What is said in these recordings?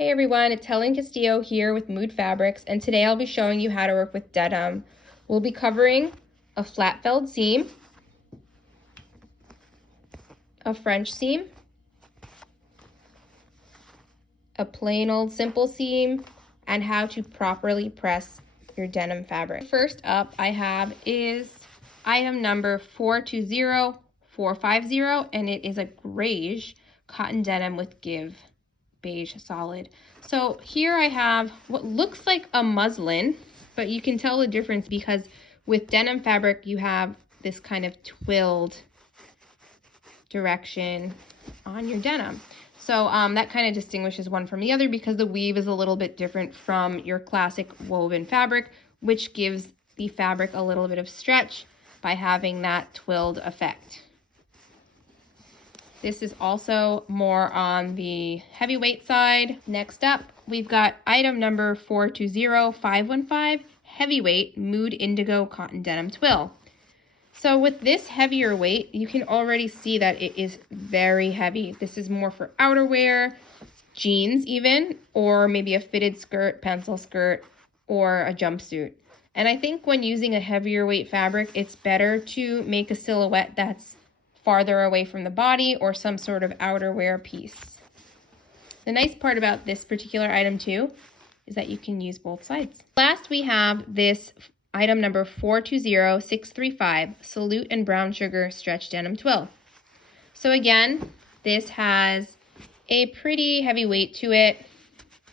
Hey everyone, it's Helen Castillo here with Mood Fabrics, and today I'll be showing you how to work with denim. We'll be covering a flat felled seam, a French seam, a plain old simple seam, and how to properly press your denim fabric. First up I have is item number 420450, and it is a grayish cotton denim with give beige solid. So here I have what looks like a muslin, but you can tell the difference because with denim fabric you have this kind of twilled direction on your denim. So that kind of distinguishes one from the other because the weave is a little bit different from your classic woven fabric, which gives the fabric a little bit of stretch by having that twilled effect. This is also more on the heavyweight side. Next up, we've got item number 420515, heavyweight Mood Indigo Cotton Denim Twill. So with this heavier weight, you can already see that it is very heavy. This is more for outerwear, jeans even, or maybe a fitted skirt, pencil skirt, or a jumpsuit. And I think when using a heavier weight fabric, it's better to make a silhouette that's farther away from the body or some sort of outerwear piece. The nice part about this particular item too is that you can use both sides. Last we have this item number 420635, Salute and Brown Sugar Stretch Denim Twill. So again, this has a pretty heavy weight to it.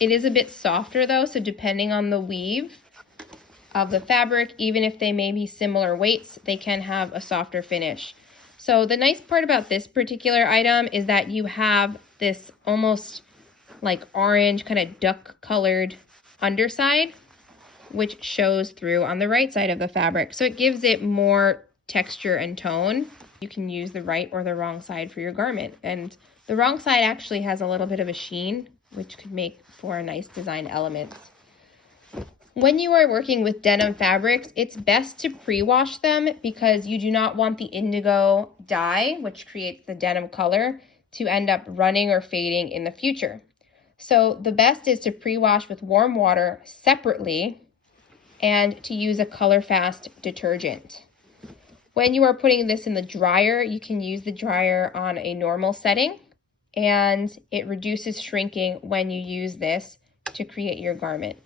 It is a bit softer though, so depending on the weave of the fabric, even if they may be similar weights, they can have a softer finish. So the nice part about this particular item is that you have this almost like orange kind of duck colored underside, which shows through on the right side of the fabric. So it gives it more texture and tone. You can use the right or the wrong side for your garment. And the wrong side actually has a little bit of a sheen, which could make for a nice design element. When you are working with denim fabrics, it's best to pre-wash them because you do not want the indigo dye, which creates the denim color, to end up running or fading in the future. So the best is to pre-wash with warm water separately and to use a color-fast detergent. When you are putting this in the dryer, you can use the dryer on a normal setting, and it reduces shrinking when you use this to create your garment.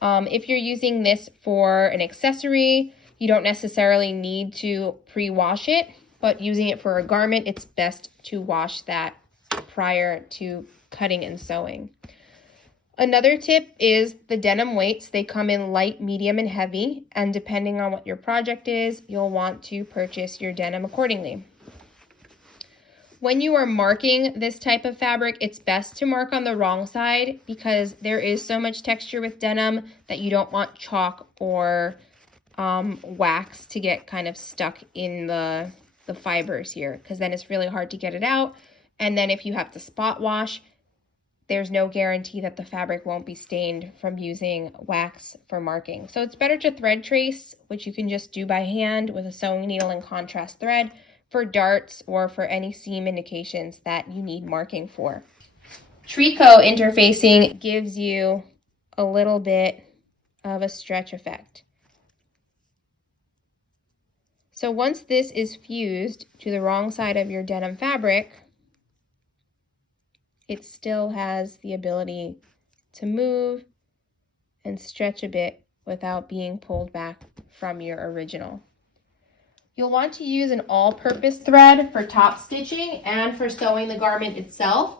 If you're using this for an accessory, you don't necessarily need to pre-wash it, but using it for a garment, it's best to wash that prior to cutting and sewing. Another tip is the denim weights. They come in light, medium, and heavy, and depending on what your project is, you'll want to purchase your denim accordingly. When you are marking this type of fabric, it's best to mark on the wrong side because there is so much texture with denim that you don't want chalk or wax to get kind of stuck in the fibers here, because then it's really hard to get it out. And then if you have to spot wash, there's no guarantee that the fabric won't be stained from using wax for marking. So it's better to thread trace, which you can just do by hand with a sewing needle and contrast thread, for darts or for any seam indications that you need marking for. Tricot interfacing gives you a little bit of a stretch effect. So once this is fused to the wrong side of your denim fabric, it still has the ability to move and stretch a bit without being pulled back from your original. You'll want to use an all-purpose thread for top stitching and for sewing the garment itself.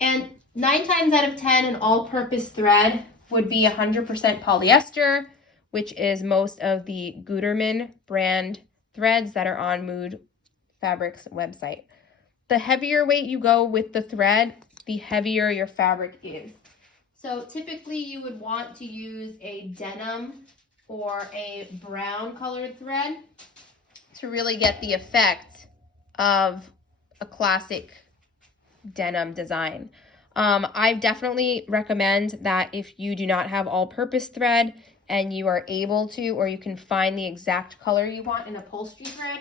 And 9 times out of 10, an all-purpose thread would be 100% polyester, which is most of the Gutermann brand threads that are on Mood Fabrics website. The heavier weight you go with the thread, the heavier your fabric is. So typically you would want to use a denim or a brown colored thread to really get the effect of a classic denim design. I definitely recommend that if you do not have all-purpose thread and you are able to, or you can find the exact color you want in upholstery thread,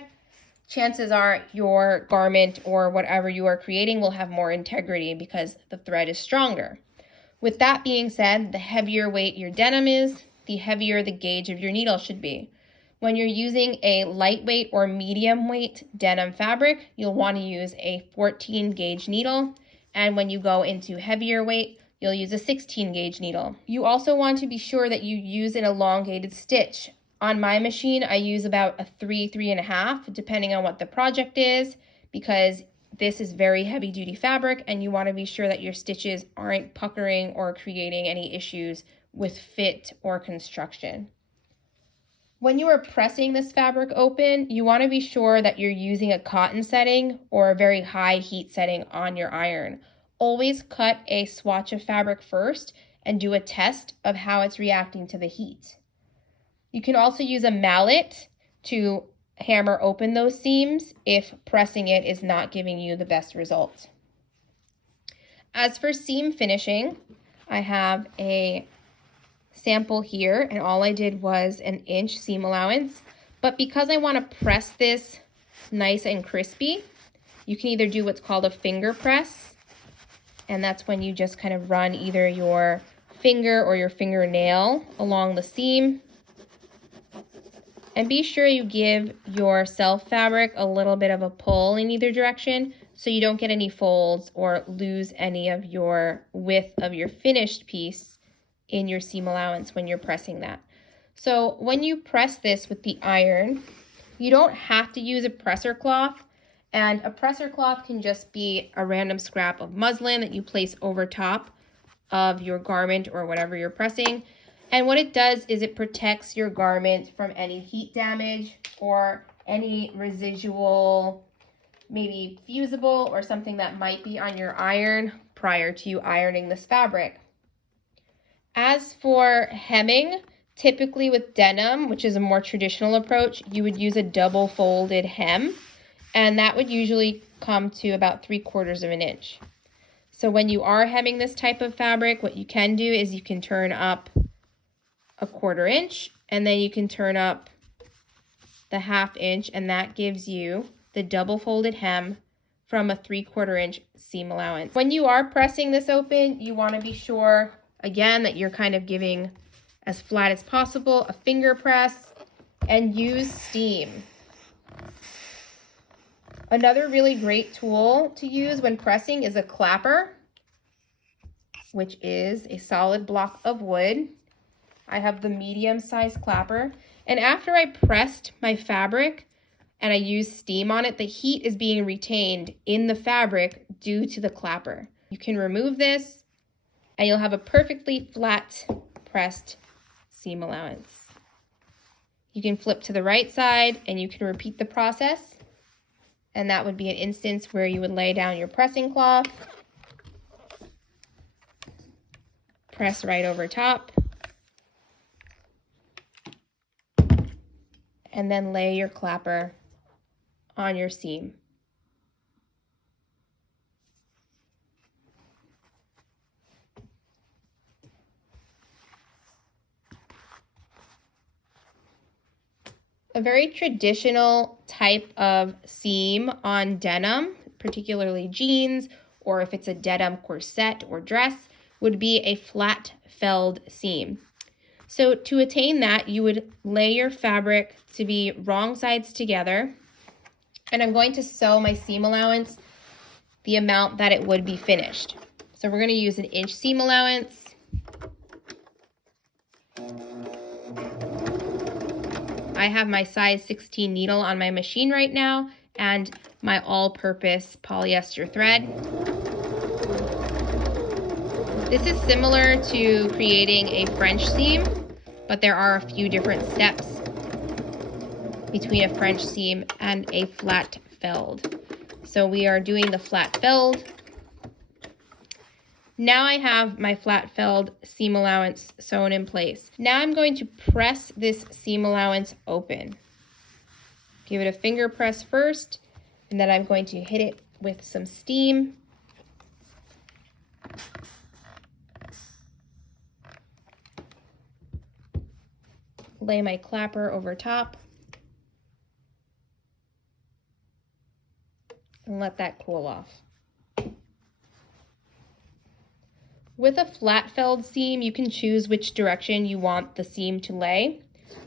chances are your garment or whatever you are creating will have more integrity because the thread is stronger. With that being said, the heavier weight your denim is, the heavier the gauge of your needle should be. When you're using a lightweight or medium weight denim fabric, you'll want to use a 14 gauge needle. And when you go into heavier weight, you'll use a 16 gauge needle. You also want to be sure that you use an elongated stitch. On my machine, I use about a 3.5, depending on what the project is, because this is very heavy duty fabric and you want to be sure that your stitches aren't puckering or creating any issues with fit or construction. When you are pressing this fabric open, you want to be sure that you're using a cotton setting or a very high heat setting on your iron. Always cut a swatch of fabric first and do a test of how it's reacting to the heat. You can also use a mallet to hammer open those seams if pressing it is not giving you the best result. As for seam finishing, I have a sample here, and all I did was an inch seam allowance, but because I want to press this nice and crispy, you can either do what's called a finger press, and that's when you just kind of run either your finger or your fingernail along the seam. And be sure you give your self fabric a little bit of a pull in either direction so you don't get any folds or lose any of your width of your finished piece in your seam allowance when you're pressing that. So when you press this with the iron, you don't have to use a presser cloth, and a presser cloth can just be a random scrap of muslin that you place over top of your garment or whatever you're pressing. And what it does is it protects your garment from any heat damage or any residual, maybe fusible or something that might be on your iron prior to you ironing this fabric. As for hemming, typically with denim, which is a more traditional approach, you would use a double folded hem, and that would usually come to about 3/4 of an inch. So when you are hemming this type of fabric, what you can do is you can turn up a 1/4 inch, and then you can turn up the 1/2 inch, and that gives you the double folded hem from a 3/4 inch seam allowance. When you are pressing this open, you want to be sure, again, that you're kind of giving as flat as possible, a finger press, and use steam. Another really great tool to use when pressing is a clapper, which is a solid block of wood. I have the medium-sized clapper, and after I pressed my fabric and I used steam on it, the heat is being retained in the fabric due to the clapper. You can remove this, and you'll have a perfectly flat pressed seam allowance. You can flip to the right side, and you can repeat the process, and that would be an instance where you would lay down your pressing cloth, press right over top, and then lay your clapper on your seam. A very traditional type of seam on denim, particularly jeans, or if it's a denim corset or dress, would be a flat felled seam. So to attain that, you would lay your fabric to be wrong sides together, and I'm going to sew my seam allowance the amount that it would be finished. So we're going to use an inch seam allowance. I have my size 16 needle on my machine right now and my all-purpose polyester thread. This is similar to creating a French seam, but there are a few different steps between a French seam and a flat felled. So we are doing the flat felled. Now I have my flat felled seam allowance sewn in place. Now I'm going to press this seam allowance open. Give it a finger press first, and then I'm going to hit it with some steam. Lay my clapper over top and let that cool off. With a flat felled seam, you can choose which direction you want the seam to lay.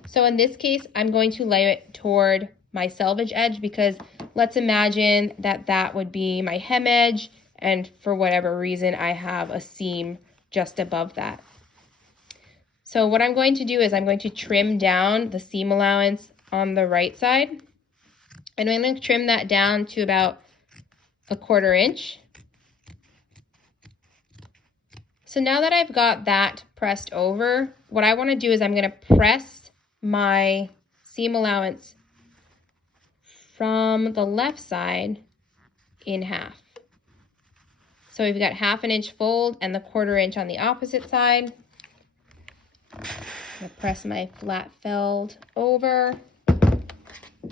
So in this case, I'm going to lay it toward my selvage edge because let's imagine that that would be my hem edge, and for whatever reason, I have a seam just above that. So what I'm going to do is I'm going to trim down the seam allowance on the right side, and I'm going to trim that down to about 1/4 inch. So now that I've got that pressed over, what I want to do is I'm going to press my seam allowance from the left side in half. So we've got 1/2 inch fold and the 1/4 inch on the opposite side. I'm going to press my flat felled over,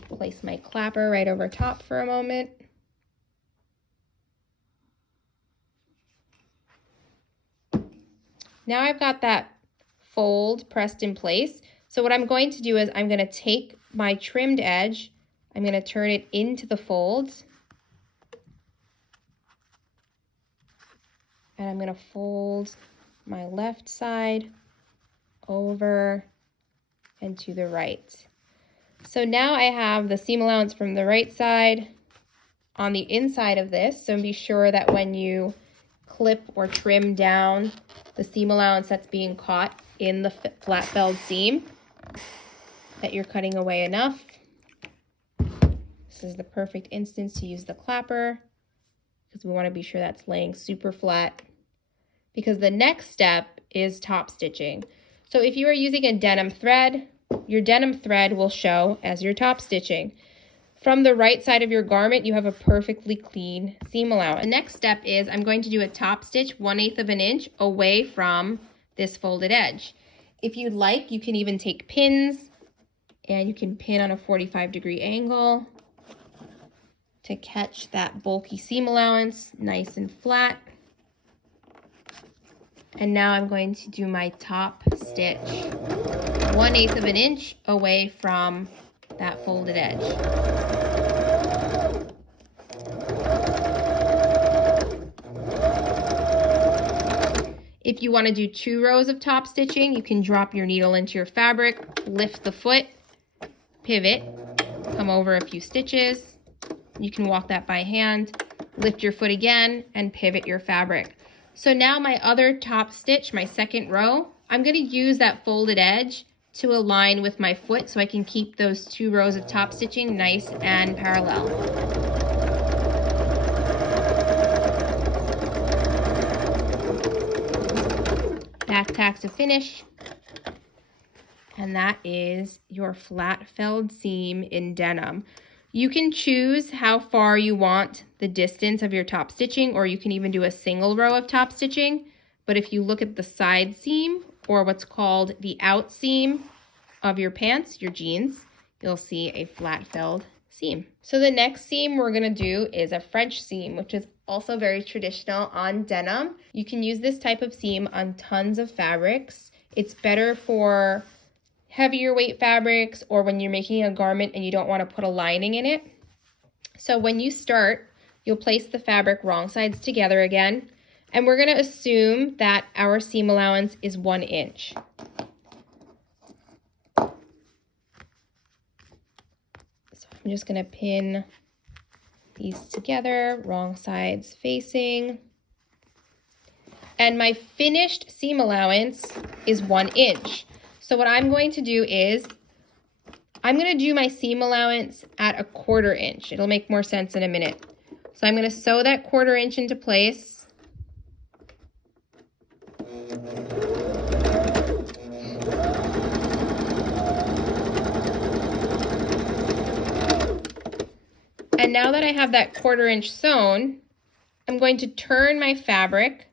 place my clapper right over top for a moment. Now I've got that fold pressed in place. So what I'm going to do is I'm going to take my trimmed edge, I'm going to turn it into the folds, and I'm going to fold my left side over and to the right. So now I have the seam allowance from the right side on the inside of this, so be sure that when you clip or trim down the seam allowance that's being caught in the flat felled seam, that you're cutting away enough. This is the perfect instance to use the clapper because we want to be sure that's laying super flat, because the next step is top stitching. So if you are using a denim thread, your denim thread will show as your top stitching. From the right side of your garment, you have a perfectly clean seam allowance. The next step is I'm going to do a top stitch 1/8 of an inch away from this folded edge. If you'd like, you can even take pins and you can pin on a 45-degree angle to catch that bulky seam allowance nice and flat. And now I'm going to do my top stitch 1/8 of an inch away from that folded edge. If you want to do 2 rows of top stitching, you can drop your needle into your fabric, lift the foot, pivot, come over a few stitches. You can walk that by hand, lift your foot again, and pivot your fabric. So now my other top stitch, my second row, I'm going to use that folded edge to align with my foot so I can keep those 2 rows of top stitching nice and parallel. Back tack to finish, and that is your flat felled seam in denim. You can choose how far you want the distance of your top stitching, or you can even do a single row of top stitching. But if you look at the side seam, or what's called the out seam of your pants, your jeans, you'll see a flat felled seam. So the next seam we're going to do is a French seam, which is also very traditional on denim. You can use this type of seam on tons of fabrics. It's better for heavier weight fabrics or when you're making a garment and you don't want to put a lining in it. So when you start, you'll place the fabric wrong sides together again, and we're going to assume that our seam allowance is 1 inch. So I'm just going to pin these together, wrong sides facing. And my finished seam allowance is 1 inch. So what I'm going to do is I'm going to do my seam allowance at 1/4 inch. It'll make more sense in a minute. So I'm going to sew that 1/4 inch into place. And now that I have that 1/4 inch sewn, I'm going to turn my fabric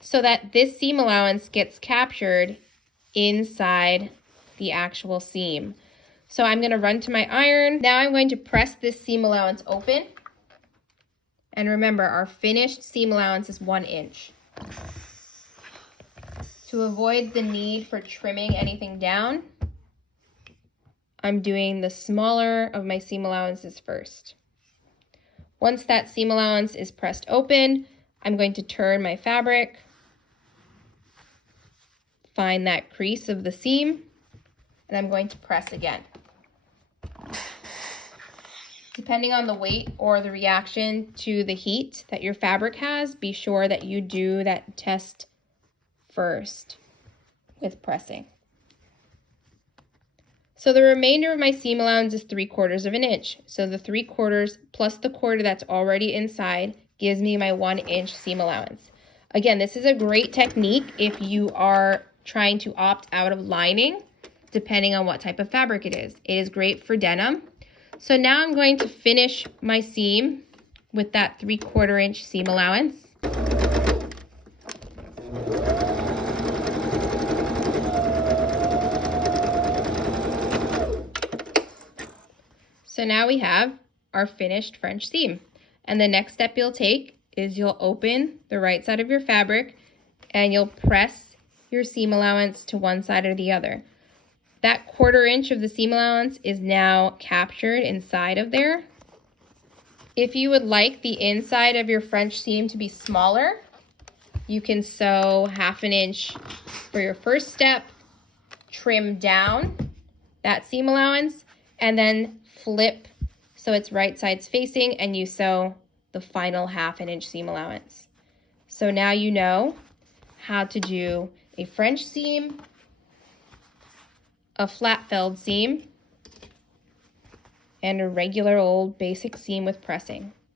so that this seam allowance gets captured inside the actual seam. So I'm going to run to my iron. Now I'm going to press this seam allowance open. And remember, our finished seam allowance is 1 inch. To avoid the need for trimming anything down, I'm doing the smaller of my seam allowances first. Once that seam allowance is pressed open, I'm going to turn my fabric find that crease of the seam, and I'm going to press again. Depending on the weight or the reaction to the heat that your fabric has, be sure that you do that test first with pressing. So the remainder of my seam allowance is 3/4 of an inch. So the 3/4 plus the quarter that's already inside gives me my 1 inch seam allowance. Again, this is a great technique if you are trying to opt out of lining, depending on what type of fabric it is. It is great for denim. So now I'm going to finish my seam with that 3/4 inch seam allowance. So now we have our finished French seam. And the next step you'll take is you'll open the right side of your fabric and you'll press your seam allowance to one side or the other. That 1/4 inch of the seam allowance is now captured inside of there. If you would like the inside of your French seam to be smaller, you can sew 1/2 inch for your first step, trim down that seam allowance, and then flip so it's right sides facing, and you sew the final 1/2 inch seam allowance. So now you know how to do a French seam, a flat felled seam, and a regular old basic seam with pressing.